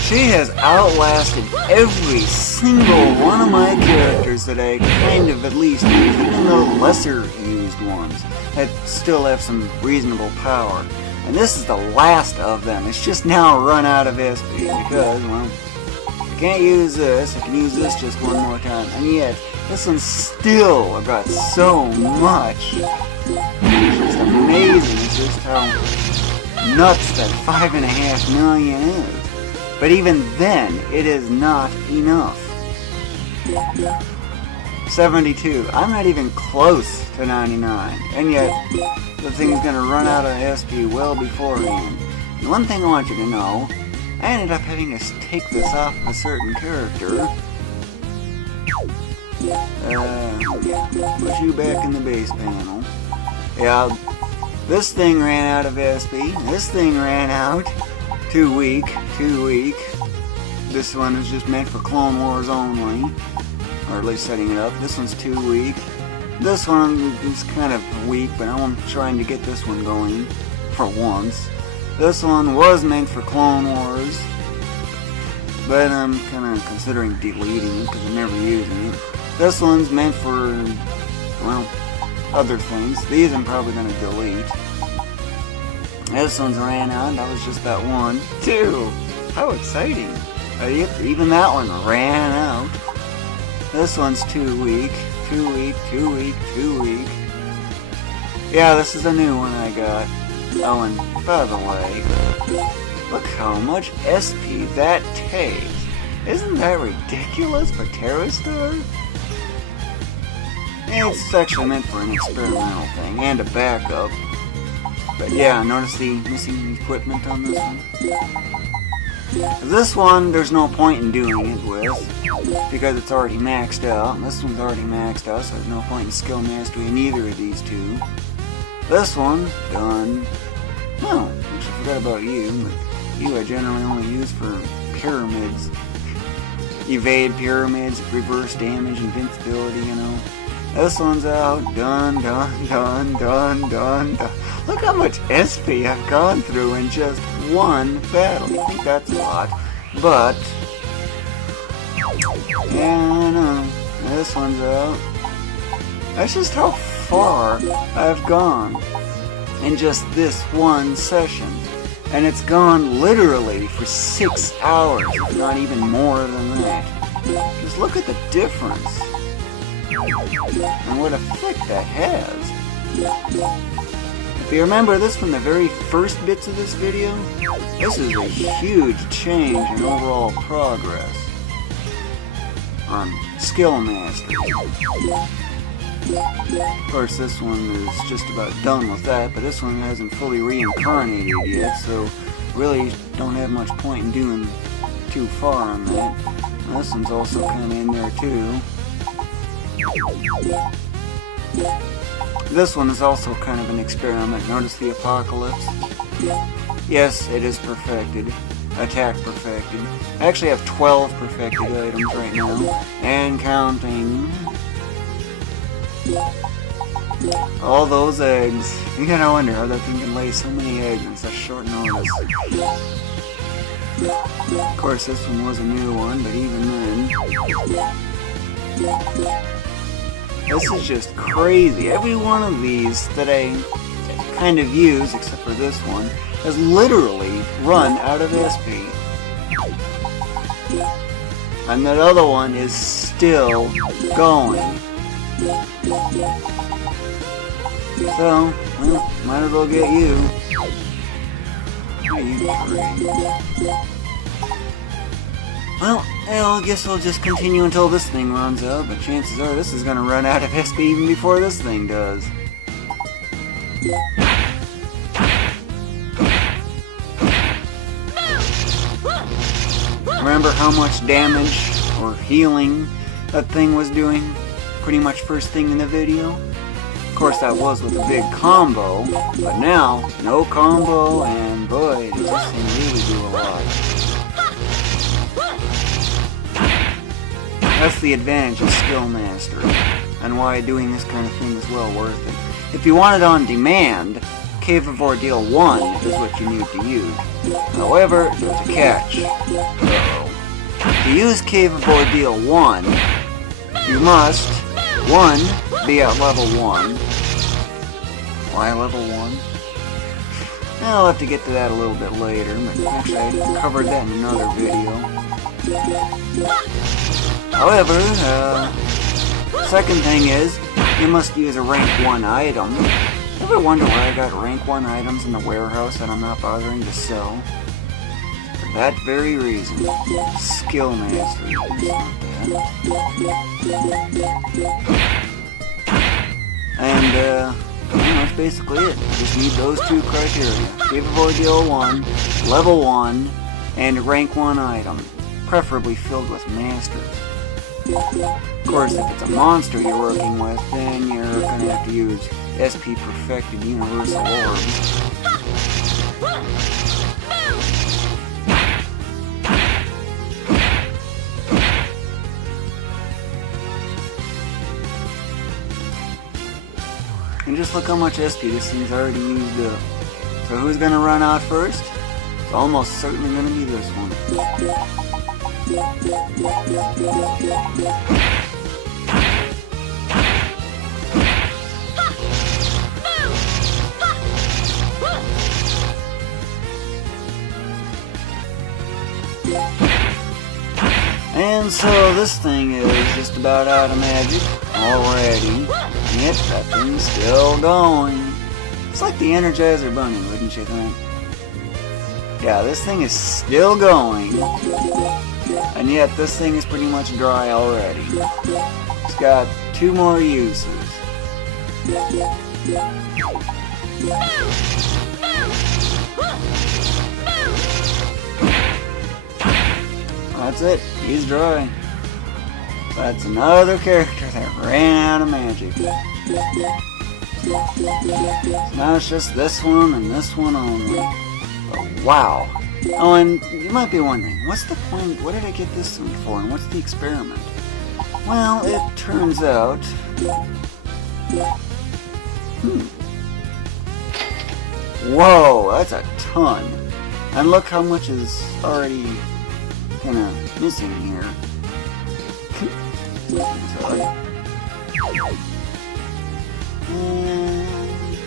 She has outlasted every single one of my characters that I kind of at least use, even the lesser used ones that still have some reasonable power. And this is the last of them. It's just now run out of SP because, well, I can't use this. I can use this just one more time. And yet, this one's still got so much. It's just amazing just how nuts that 5.5 million is. But even then, it is not enough. 72. I'm not even close to 99. And yet, the thing's gonna run out of SP well beforehand. And one thing I want you to know, I ended up having to take this off a certain character. Put you back in the base panel. Yeah, this thing ran out of SP. This thing ran out. Too weak. This one is just meant for Clone Wars only. Or at least setting it up. This one's too weak. This one is kind of weak, but I'm trying to get this one going for once. This one was meant for Clone Wars, but I'm kind of considering deleting it because I'm never using it. This one's meant for, well, other things. These I'm probably going to delete. This one's ran out. That was just that one. Two! How exciting! Even that one ran out. This one's too weak. Too weak. Yeah, this is a new one I got. Oh, and by the way, look how much SP that takes. Isn't that ridiculous for Terrastar? It's actually meant for an experimental thing and a backup. But yeah, notice the missing equipment on this one? This one, there's no point in doing it with, because it's already maxed out. This one's already maxed out, so there's no point in skill mastery in either of these two. This one, done. Oh, actually forgot about you, but you I generally only use for pyramids. Evade pyramids, reverse damage, invincibility, you know. This one's out. Done. Look how much SP I've gone through in just one battle. You think that's a lot, but yeah, I know. This one's out. That's just how far I've gone in just this one session. And it's gone literally for 6 hours, if not even more than that. Just look at the difference. And what effect that has. If you remember this from the very first bits of this video, this is a huge change in overall progress on skill mastery. Of course, this one is just about done with that, but this one hasn't fully reincarnated yet, so really don't have much point in doing too far on that. And this one's also kind of in there too. This one is also kind of an experiment. Notice the apocalypse? Yes, it is perfected. Attack perfected. I actually have 12 perfected items right now, and counting. All those eggs. You gotta wonder how that thing can lay so many eggs in such short notice. Of course, this one was a new one, but even then... This is just crazy. Every one of these that I kind of use, except for this one, has literally run out of SP. And that other one is still going. So, well, might as well get you. Are you free? Well, I guess I'll just continue until this thing runs out, but chances are this is going to run out of SP even before this thing does. Remember how much damage or healing that thing was doing pretty much first thing in the video? Of course that was with a big combo, but now, no combo, and boy, does this thing really do a lot. That's the advantage of skill mastery, and why doing this kind of thing is well worth it. If you want it on demand, Cave of Ordeal 1 is what you need to use. However, there's a catch. To use Cave of Ordeal 1, you must, 1, be at level 1. Why level 1? I'll have to get to that a little bit later, but actually I covered that in another video. However, second thing is, you must use a rank 1 item. Ever wonder why I got rank 1 items in the warehouse that I'm not bothering to sell? For that very reason. Skill mastery. And, that's basically it. Just need those 2 criteria. Cave of Ordeal 1, level 1, and rank 1 item. Preferably filled with masters. Of course, if it's a monster you're working with, then you're going to have to use SP Perfected Universal Orbs. And just look how much SP this thing's already used up. So who's going to run out first? It's almost certainly going to be this one. And so this thing is just about out of magic already. Yet that thing's still going. It's like the Energizer Bunny, wouldn't you think? Yeah, this thing is still going. And yet this thing is pretty much dry already. It's got 2 more uses. That's it. He's dry. That's another character that ran out of magic. So now it's just this one and this one only. But wow. Oh, and you might be wondering, what's the point? What did I get this thing for? And what's the experiment? Well, it turns out... Whoa, that's a ton. And look how much is already kind of missing here. Sorry.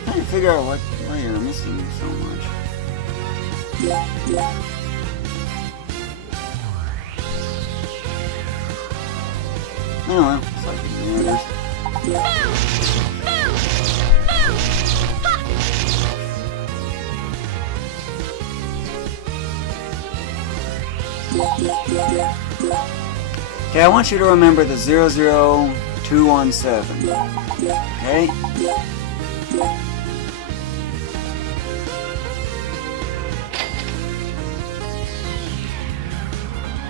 Trying to figure out why you're missing so much. Anyway, it's like it matters. Okay, I want you to remember the 00217. Okay?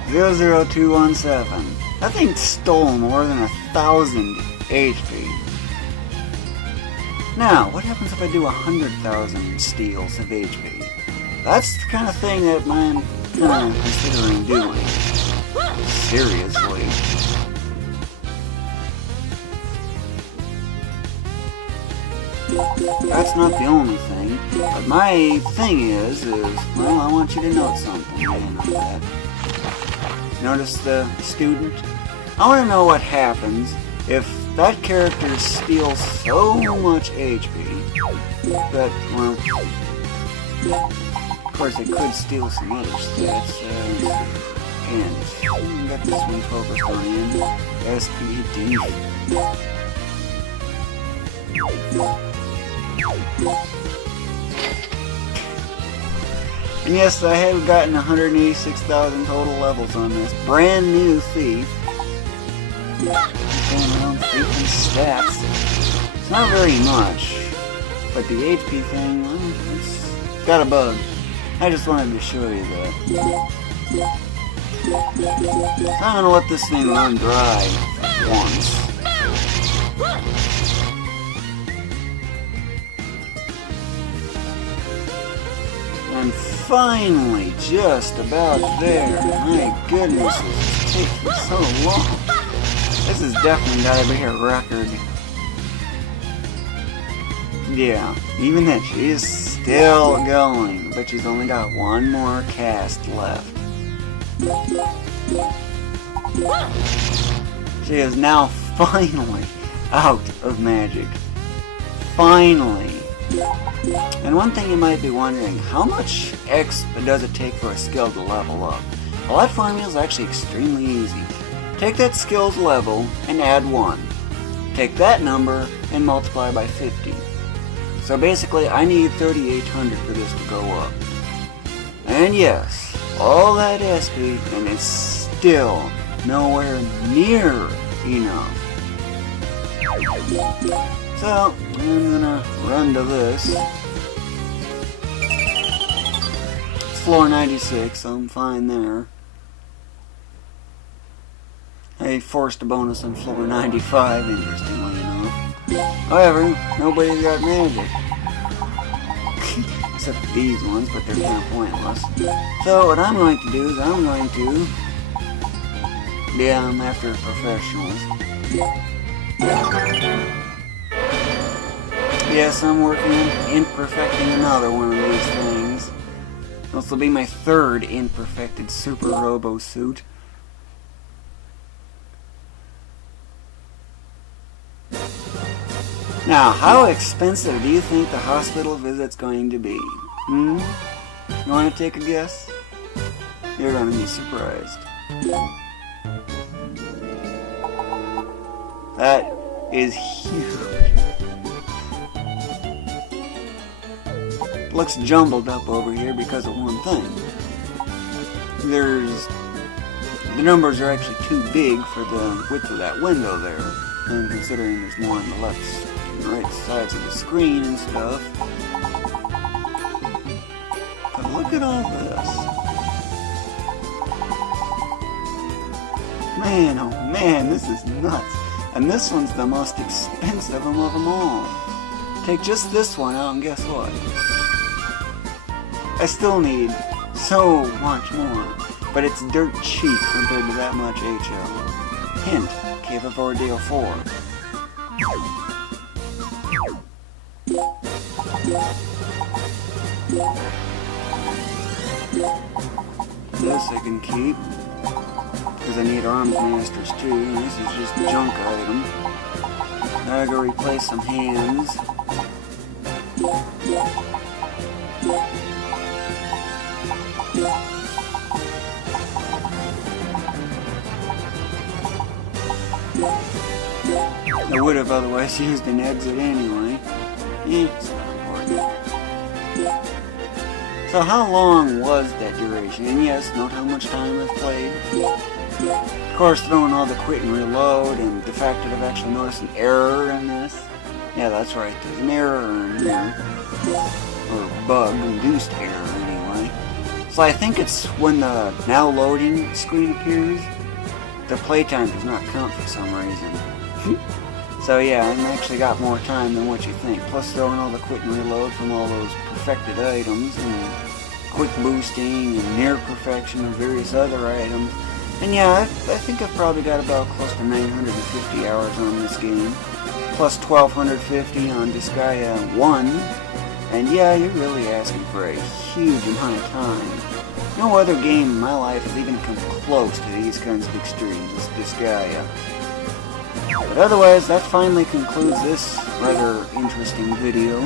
(00217). That thing stole more than 1,000 HP. Now, what happens if I do 100,000 steals of HP? That's the kind of thing that I'm considering doing. Seriously. That's not the only thing. But my thing is, well, I want you to note something. I didn't know that. Notice the student? I want to know what happens if that character steals so much HP that, well, of course it could steal some other stats, and got this one focused on in SPD. And yes, I have gotten 186,000 total levels on this brand new thief. Going around thieving stats. It's not very much, but the HP thing, well, it's got a bug. I just wanted to show you that. So I'm gonna let this thing run dry once. And finally, just about there. My goodness, this is taking so long. This has definitely got to be a record. Yeah, even then, she is still going, but she's only got one more cast left. She is now finally out of magic. Finally. And one thing you might be wondering, how much X does it take for a skill to level up? Well, that formula is actually extremely easy. Take that skill's level and add 1. Take that number and multiply by 50. So basically, I need 3,800 for this to go up. And yes, all that SP, and it's still nowhere near enough. So, I'm gonna run to this. It's floor 96, so I'm fine there. I forced a bonus on floor 95, interestingly enough. However, nobody's got magic. Except these ones, but they're kind of pointless. So what I'm going to do is I'm after professionals. Yes, I'm working on perfecting another one of these things. This will be my 3rd imperfected Super Robo suit. Now, how expensive do you think the hospital visit's going to be? You want to take a guess? You're going to be surprised. That is huge. Looks jumbled up over here because of one thing. The numbers are actually too big for the width of that window there. And considering there's more on the left and right sides of the screen and stuff. But look at all this. Man, oh man, this is nuts. And this one's the most expensive of them all. Take just this one out and guess what? I still need so much more. But it's dirt cheap compared to that much HL. Hint, Cave of Ordeal 4. This I can keep, because I need arms masters too, and this is just junk item. Now I gotta replace some hands. I would have otherwise used an exit anyway. It's not important. So how long was that duration? And yes, note how much time I've played. Of course, throwing all the quit and reload and the fact that I've actually noticed an error in this. Yeah, that's right, there's an error in here. Or bug-induced error anyway. So I think it's when the now loading screen appears, the playtime does not count for some reason. So yeah, I've actually got more time than what you think. Plus throwing all the quit and reload from all those perfected items and quick boosting and near perfection of various other items. And yeah, I think I've probably got about close to 950 hours on this game. Plus 1250 on Disgaea 1. And yeah, you're really asking for a huge amount of time. No other game in my life has even come close to these kinds of extremes as Disgaea. But otherwise, that finally concludes this rather interesting video.